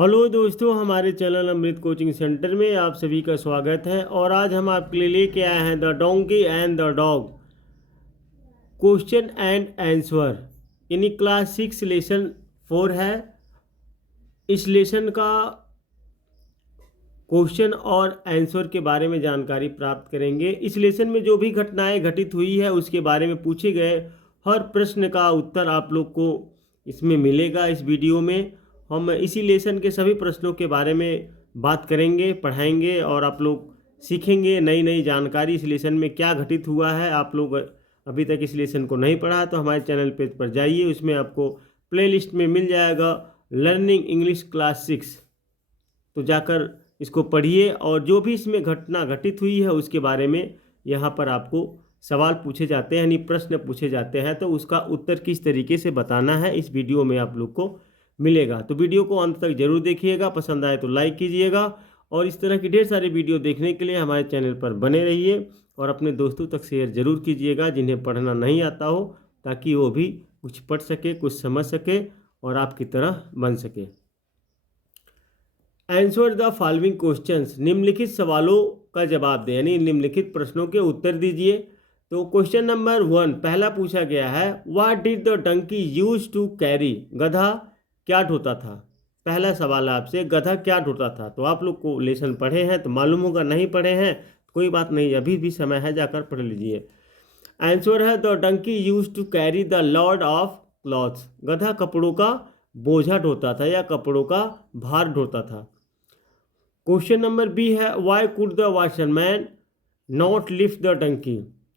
Hello दोस्तों, हमारे channel अमृत coaching centre में आप सभी का स्वागत है। और आज हम आपके लिए लेके आए हैं the donkey and the dog question and answer, यानी क्लास 6 लेसन 4 है। इस लेसन का क्वेश्चन और आंसर के बारे में जानकारी प्राप्त करेंगे। इस लेसन में जो भी घटनाएं घटित हुई है उसके बारे में पूछे गए हर प्रश्न का उत्तर आप लोग को इसमें मिलेगा। इस वीडियो में हम इसी लेसन के सभी प्रश्नों के बारे में बात करेंगे, पढ़ाएंगे और आप लोग सीखेंगे नई नई जानकारी। इस लेसन में क्या घटित हुआ है, आप लोग अभी तक इस लेसन को नहीं पढ़ा तो हमारे चैनल पेज पर जाइए, उसमें आपको प्लेलिस्ट में मिल जाएगा लर्निंग इंग्लिश क्लास 6। तो जाकर इसको पढ़िए और जो भी इसमें घटना घटित हुई है उसके बारे में यहाँ पर आपको सवाल पूछे जाते हैं, यानी प्रश्न पूछे जाते हैं, तो उसका उत्तर किस तरीके से बताना है इस वीडियो में आप लोग को मिलेगा। तो वीडियो को अंत तक जरूर देखिएगा, पसंद आए तो लाइक कीजिएगा और इस तरह की ढेर सारी वीडियो देखने के लिए हमारे चैनल पर बने रहिए और अपने दोस्तों तक शेयर जरूर कीजिएगा जिन्हें पढ़ना नहीं आता हो, ताकि वो भी कुछ पढ़ सके, कुछ समझ सके और आपकी तरह बन सके। आंसर द फॉलोइंग क्वेश्चंस, निम्नलिखित सवालों का जवाब दें, यानी निम्नलिखित प्रश्नों के उत्तर दीजिए। तो क्वेश्चन नंबर 1 पहला पूछा गया है, what did the donkey use to carry, गधा क्या ढोता था। पहला सवाल आपसे, गधा क्या ढोता था। तो आप लोग को लेसन पढ़े हैं तो मालूम होगा, नहीं पढ़े हैं कोई बात नहीं, अभी भी समय है, जाकर पढ़ लीजिए। आंसर है the donkey use to carry the load of clothes, गधा कपड़ों का बोझा ढोता था या कपड़ों का भार ढोता था। क्वेश्चन नंबर बी है, why could the washerman not lift the donkey,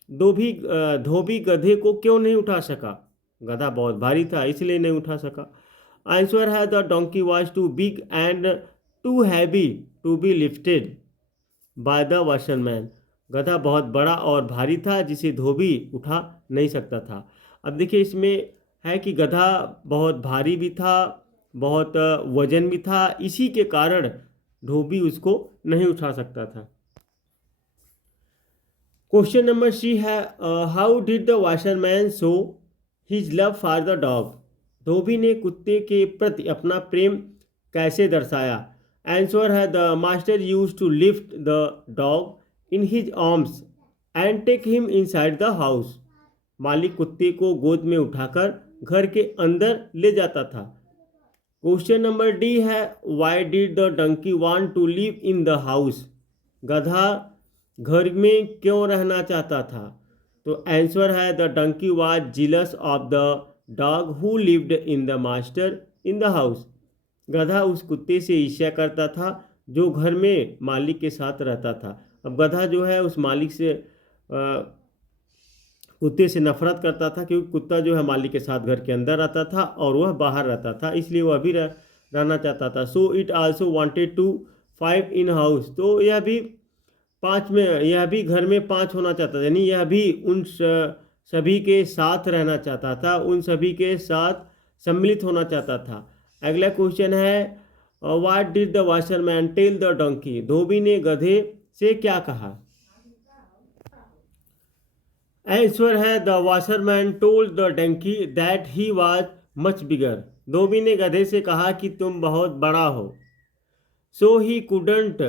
धोबी गधे को क्यों नहीं उठा सका। गधा बहुत भारी था इसलिए नहीं उठा सका। आंसर है the donkey was too big and too heavy to be lifted by the washerman, गधा बहुत बड़ा और भारी था जिसे धोबी उठा नहीं सकता था। अब देखिए इसमें है कि गधा बहुत भारी भी था, बहुत वजन भी था, इसी के कारण धोबी उसको नहीं उठा सकता था। क्वेश्चन नंबर सी है, how did the washerman show his love for the dog, धोबी ने कुत्ते के प्रति अपना प्रेम कैसे दर्शाया। आंसर है the master use to lift the dog in his arms and take him inside the house, मालिक कुत्ते को गोद में उठाकर घर के अंदर ले जाता था। क्वेश्चन नंबर डी है, why did the donkey want to live in the house, गधा घर में क्यों रहना चाहता था। तो आंसर है the donkey was jealous of the dog who lived in the master in the house, गधा उस कुत्ते से ईर्ष्या करता था जो घर में मालिक के साथ रहता था। अब गधा जो है उस मालिक से कुत्ते से नफरत करता था, क्योंकि कुत्ता जो है मालिक के साथ घर के अंदर रहता था और वह बाहर रहता था, इसलिए वह भी रहना चाहता था। So it also wanted to 5 in house, तो यह भी 5 में, यह भी घर में 5 होना चाहता था, यानी यह भी उन सभी के साथ रहना चाहता था, उन सभी के साथ सम्मिलित होना चाहता था। अगला क्वेश्चन है, what did the washerman tell the donkey, धोबी ने गधे से क्या कहा। आंसर है the washerman told the donkey that he was much bigger, धोबी ने गधे से कहा कि तुम बहुत बड़ा हो। So he couldn't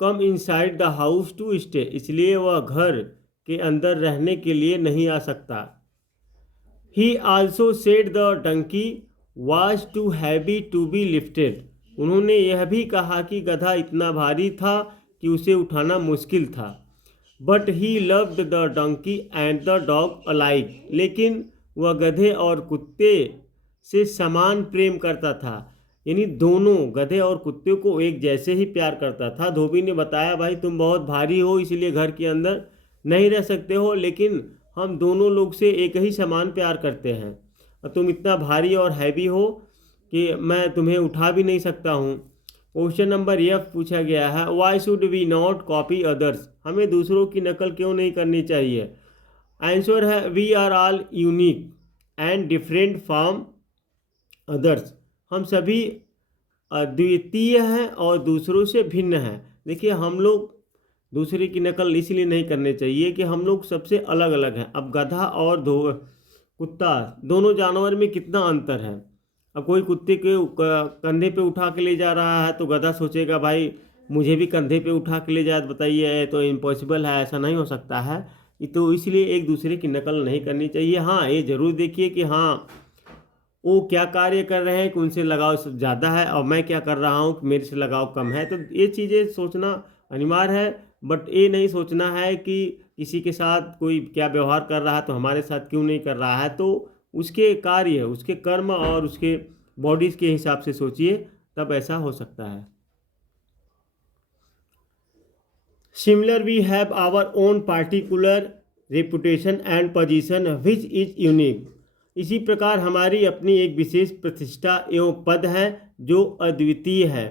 come inside the house to stay, इसलिए वह घर के अंदर रहने के लिए नहीं आ सकता। He also said the donkey was too heavy to be lifted, उन्होंने यह भी कहा कि गधा इतना भारी था कि उसे उठाना मुश्किल था। But he loved the donkey and the dog alike, लेकिन वह गधे और कुत्ते से समान प्रेम करता था, यानी दोनों गधे और कुत्ते को एक जैसे ही प्यार करता था। धोबी ने बताया, भाई तुम बहुत भारी हो इसलिए घर के अंदर नहीं रह सकते हो, लेकिन हम दोनों लोग से एक ही समान प्यार करते हैं, तुम इतना भारी और हैवी हो कि मैं तुम्हें उठा भी नहीं सकता हूँ। क्वेश्चन नंबर एफ पूछा गया है, why should we not copy others, हमें दूसरों की नकल क्यों नहीं करनी चाहिए। आंसर है we are all unique and different from others, हम सभी अद्वितीय हैं और दूसरों से भिन्न हैं। देखिए हम लोग दूसरे की नकल इसलिए नहीं करनी चाहिए कि हम लोग सबसे अलग अलग हैं। अब गधा और कुत्ता दोनों जानवर में कितना अंतर है, अब कोई कुत्ते के कंधे पे उठा के ले जा रहा है तो गधा सोचेगा भाई मुझे भी कंधे पे उठा के ले जाए, बताइए, तो इम्पॉसिबल है, ऐसा नहीं हो सकता है। तो इसलिए एक दूसरे की नकल नहीं करनी चाहिए। हाँ, ये ज़रूर देखिए कि हाँ वो क्या कार्य कर रहे हैं कि उनसे लगाव ज़्यादा है और मैं क्या कर रहा हूँ कि मेरे से लगाव कम है, तो ये चीज़ें सोचना अनिवार्य है। बट ये नहीं सोचना है कि किसी के साथ कोई क्या व्यवहार कर रहा है तो हमारे साथ क्यों नहीं कर रहा है, तो उसके कार्य, उसके कर्म और उसके बॉडीज़ के हिसाब से सोचिए, तब ऐसा हो सकता है। Similar we have our own particular reputation and position which is unique. इसी प्रकार हमारी अपनी एक विशेष प्रतिष्ठा एवं पद है जो अद्वितीय है।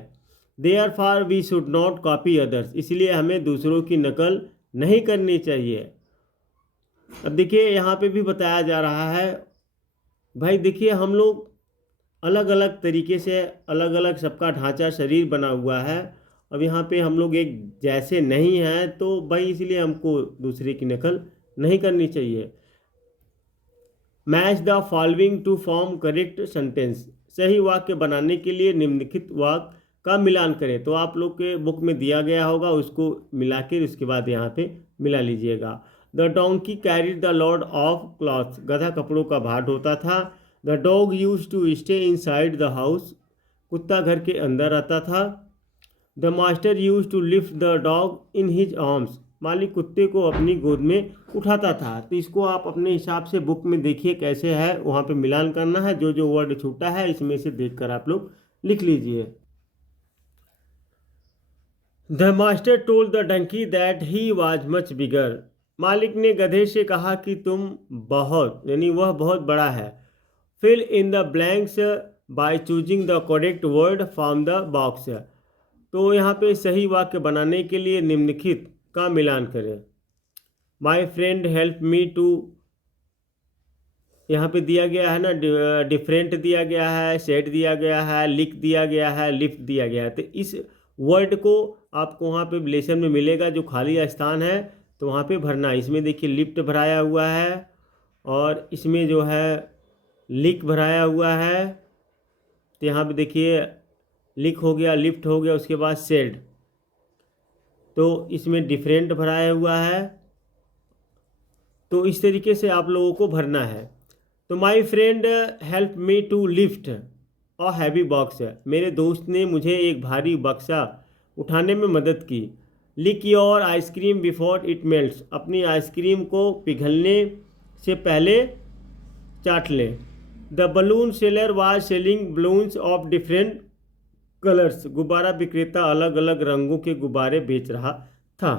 Therefore we should not copy others, इसलिए हमें दूसरों की नकल नहीं करनी चाहिए। अब देखिए यहाँ पे भी बताया जा रहा है, भाई देखिए हम लोग अलग अलग तरीके से, अलग अलग सबका ढांचा शरीर बना हुआ है। अब यहाँ पे हम लोग एक जैसे नहीं हैं, तो भाई इसलिए हमको दूसरे की नकल नहीं करनी चाहिए। Match the following to form correct sentence, सही वाक्य बनाने के लिए निम्नलिखित वाक्य का मिलान करें। तो आप लोग के बुक में दिया गया होगा, उसको मिला के उसके बाद यहाँ पे मिला लीजिएगा। The donkey carried the load of cloth, गधा कपड़ों का भार ढोता था। The dog use to stay inside the house, कुत्ता घर के अंदर आता था। The master use to lift the dog in his arms, मालिक कुत्ते को अपनी गोद में उठाता था। तो इसको आप अपने हिसाब से बुक में देखिए कैसे है, वहाँ पे मिलान करना है। जो जो वर्ड छूटा है इसमें से देखकर आप लोग लिख लीजिए। The master told the donkey that he was much bigger, मालिक ने गधे से कहा कि तुम बहुत, यानी वह बहुत बड़ा है। Fill in the blanks by choosing the correct word from the box, तो यहाँ पे सही वाक्य बनाने के लिए निम्नलिखित का मिलान करें। My friend help me to, यहाँ पे दिया गया है ना, डिफरेंट दिया गया है, सेट दिया गया है, लिख दिया गया है, लिफ्ट दिया गया है। तो इस वर्ड को आपको वहाँ पे लेसन में मिलेगा, जो खाली स्थान है तो वहाँ पे भरना है। इसमें देखिए लिफ्ट भराया हुआ है और इसमें जो है लिक भराया हुआ है। तो यहाँ पे देखिए लिक हो गया, लिफ्ट हो गया, उसके बाद सेड, तो इसमें डिफरेंट भराया हुआ है। तो इस तरीके से आप लोगों को भरना है। तो my friend help me to lift a heavy box, मेरे दोस्त ने मुझे एक भारी बक्सा उठाने में मदद की। Lick your ice cream before it melts, अपनी आइसक्रीम को पिघलने से पहले चाट लें। The balloon seller was selling balloons of different colours, गुब्बारा विक्रेता अलग अलग रंगों के गुब्बारे बेच रहा था।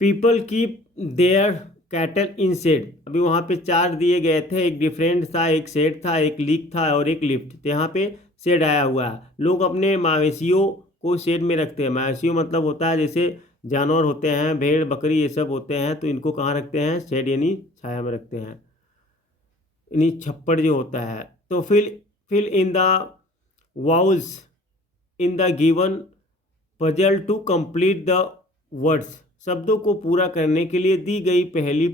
People keep their cattle in shed, अभी वहाँ पे 4 दिए गए थे, एक डिफरेंट था, एक शेड था, एक लीक था और एक लिफ्ट। तो यहाँ पे शेड आया हुआ है। लोग अपने मवेशियों को शेड में रखते हैं। मवेशियों मतलब होता है जैसे जानवर होते हैं, भेड़ बकरी ये सब होते हैं, तो इनको कहाँ रखते हैं, शेड यानी छाया में रखते हैं, यानी छप्पड़ जो होता है। तो fill in the vowels in the given puzzle to complete the words, शब्दों को पूरा करने के लिए दी गई पहेली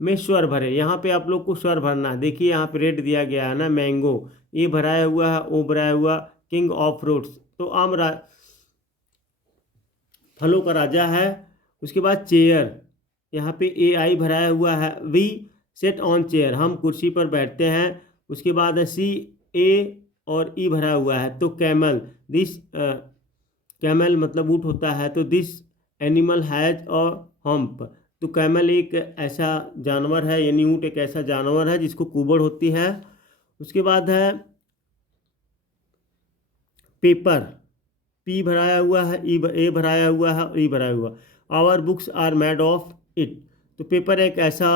में स्वर भरे। यहाँ पे आप लोग को स्वर भरना है। देखिए यहाँ पे रेड दिया गया है ना, मैंगो, ये भराया हुआ है, ओ भराया हुआ, किंग ऑफ फ्रूट्स, तो फलों का राजा है। उसके बाद चेयर, यहाँ पे ए आई भराया हुआ है। वी सेट ऑन चेयर, हम कुर्सी पर बैठते हैं। उसके बाद है सी ए और ई भरा हुआ है। तो कैमल, दिस कैमल मतलब ऊँट होता है, तो this animal has a hump, तो कैमल एक ऐसा जानवर है, यानी ऊँट एक ऐसा जानवर है जिसको कुबड़ होती है। उसके बाद है पेपर, पी भराया हुआ है, ई ए भराया हुआ है, ई भराया हुआ। Our books are made of it, तो पेपर एक ऐसा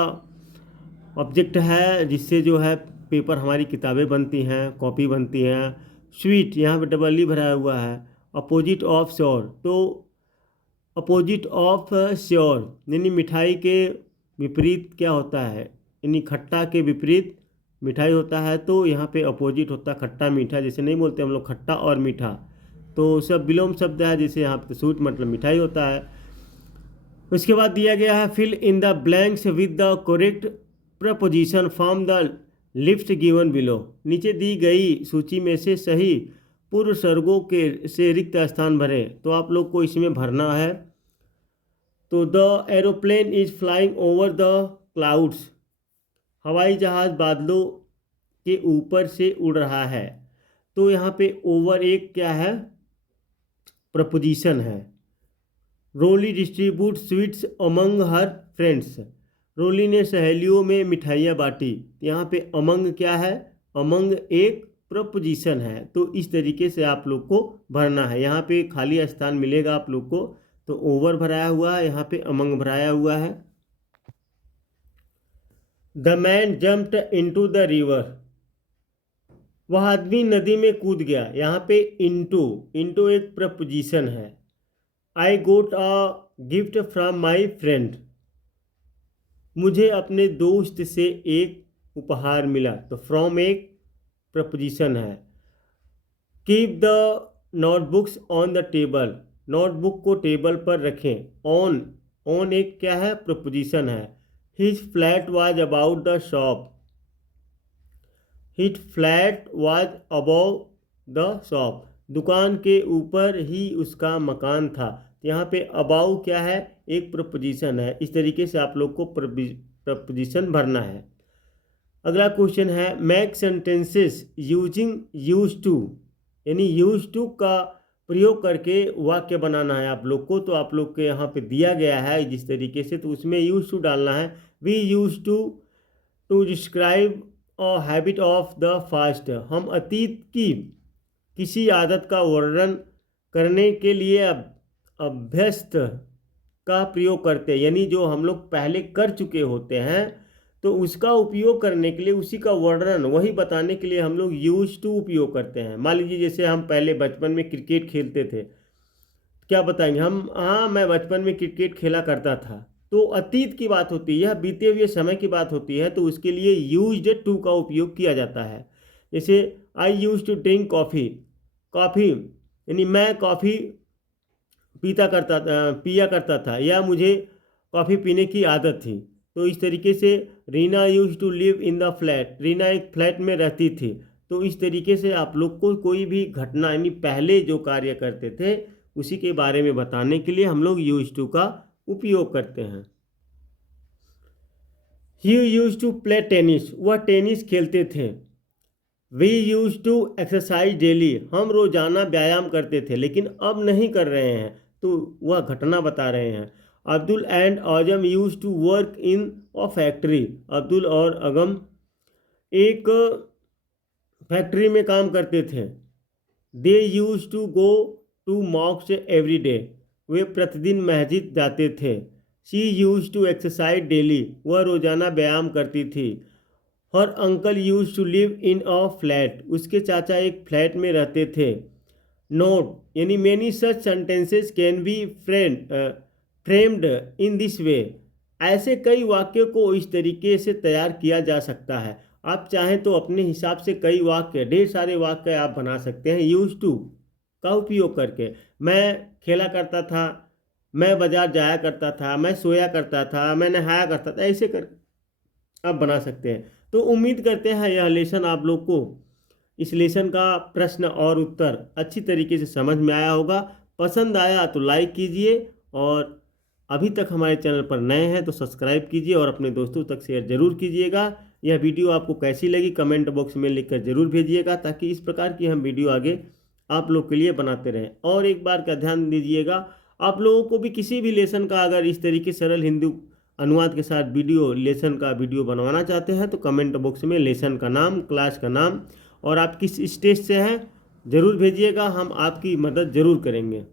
ऑब्जेक्ट है जिससे जो है पेपर हमारी किताबें बनती हैं, कॉपी बनती हैं। स्वीट, यहाँ पे डबल ई भराया हुआ है। अपोजिट ऑफ श्योर, तो अपोजिट ऑफ श्योर यानी मिठाई के विपरीत क्या होता है, यानी खट्टा के विपरीत मिठाई होता है। तो यहाँ पे अपोजिट होता है खट्टा मीठा, जैसे नहीं बोलते हम लोग खट्टा और मीठा, तो सब विलोम शब्द है, जैसे यहाँ पे स्वीट मतलब मिठाई होता है। उसके बाद दिया गया है fill in the blanks with the correct preposition from the list given below. नीचे दी गई सूची में से सही पूर्व सर्गों के से रिक्त स्थान भरें। तो आप लोग को इसमें भरना है। तो the aeroplane is flying over the clouds, हवाई जहाज बादलों के ऊपर से उड़ रहा है। तो यहाँ पे ओवर एक क्या है, प्रपोजिशन है। Roli distribute sweets among her friends, Roli ने सहेलियों में मिठाइयाँ बांटी। यहाँ पे अमंग क्या है, अमंग एक प्रपोजिशन है। तो इस तरीके से आप लोग को भरना है। यहाँ पे खाली स्थान मिलेगा आप लोग को। तो ओवर भराया हुआ है, यहाँ पे अमंग भराया हुआ है। The man jumped into the river, वह आदमी नदी में कूद गया। यहाँ पे इनटू, इनटू एक प्रपोजिशन है। I got a gift from my friend, मुझे अपने दोस्त से एक उपहार मिला। तो फ्रॉम एक प्रपोजिशन है। Keep the notebooks on the table, notebook को टेबल पर रखें। ऑन, ऑन एक क्या है, प्रपोजिशन है। His flat was about the shop, his flat was about the shop, दुकान के ऊपर ही उसका मकान था। यहाँ पे अबाउ क्या है, एक प्रपोजिशन है। इस तरीके से आप लोग को प्रपोजिशन भरना है। अगला क्वेश्चन है make sentences using use to, यानी यूज टू का प्रयोग करके वाक्य बनाना है आप लोग को। तो आप लोग के यहाँ पे दिया गया है जिस तरीके से, तो उसमें यूज टू डालना है। We use to describe a habit of the past, हम अतीत की किसी आदत का वर्णन करने के लिए अभ्यस्त का प्रयोग करते हैं। यानी जो हम लोग पहले कर चुके होते हैं तो उसका उपयोग करने के लिए, उसी का वर्णन वही बताने के लिए हम लोग यूज टू उपयोग करते हैं। मान लीजिए जैसे हम पहले बचपन में क्रिकेट खेलते थे, क्या बताएंगे हम, हाँ मैं बचपन में क्रिकेट खेला करता था। तो अतीत की बात होती है, यह बीते हुए समय की बात होती है। तो उसके लिए यूज्ड टू का उपयोग किया जाता है। जैसे I use to drink coffee, coffee यानी मैं कॉफ़ी पिया करता था, या मुझे कॉफ़ी पीने की आदत थी। तो इस तरीके से Reena use to live in the flat, Reena एक फ्लैट में रहती थी। तो इस तरीके से आप लोग को कोई भी घटना यानी पहले जो कार्य करते थे उसी के बारे में बताने के लिए हम लोग यूज टू का उपयोग करते हैं। He use to play tennis, वह टेनिस खेलते थे। We use to exercise daily, हम रोजाना व्यायाम करते थे लेकिन अब नहीं कर रहे हैं। तो वह घटना बता रहे हैं। Abdul and Azam use to work in a factory, Abdul और अगम एक फैक्ट्री में काम करते थे। They use to go to मॉक्स एवरी डे, वे प्रतिदिन मस्जिद जाते थे। She use to exercise daily, वह रोजाना व्यायाम करती थी। Her uncle use to live in a flat, उसके चाचा एक फ्लैट में रहते थे। नोट यानी many such sentences can be framed in this way, ऐसे कई वाक्यों को इस तरीके से तैयार किया जा सकता है। आप चाहें तो अपने हिसाब से कई वाक्य, ढेर सारे वाक्य आप बना सकते हैं यूज टू का उपयोग करके। मैं खेला करता था, मैं बाजार जाया करता था, मैं सोया करता था, मैं नहाया करता था, ऐसे कर आप बना सकते हैं। तो उम्मीद करते हैं यह लेसन आप लोग को, इस लेसन का प्रश्न और उत्तर अच्छी तरीके से समझ में आया होगा। पसंद आया तो लाइक कीजिए, और अभी तक हमारे चैनल पर नए हैं तो सब्सक्राइब कीजिए और अपने दोस्तों तक शेयर जरूर कीजिएगा। यह वीडियो आपको कैसी लगी कमेंट बॉक्स में लिखकर जरूर भेजिएगा, ताकि इस प्रकार की हम वीडियो आगे आप लोग के लिए बनाते रहें। और एक बार का ध्यान दीजिएगा, आप लोगों को भी किसी भी लेसन का अगर इस तरीके सरल हिंदी अनुवाद के साथ वीडियो, लेसन का वीडियो बनवाना चाहते हैं तो कमेंट बॉक्स में लेसन का नाम, क्लास का नाम और आप किस स्टेज से हैं ज़रूर भेजिएगा, हम आपकी मदद ज़रूर करेंगे।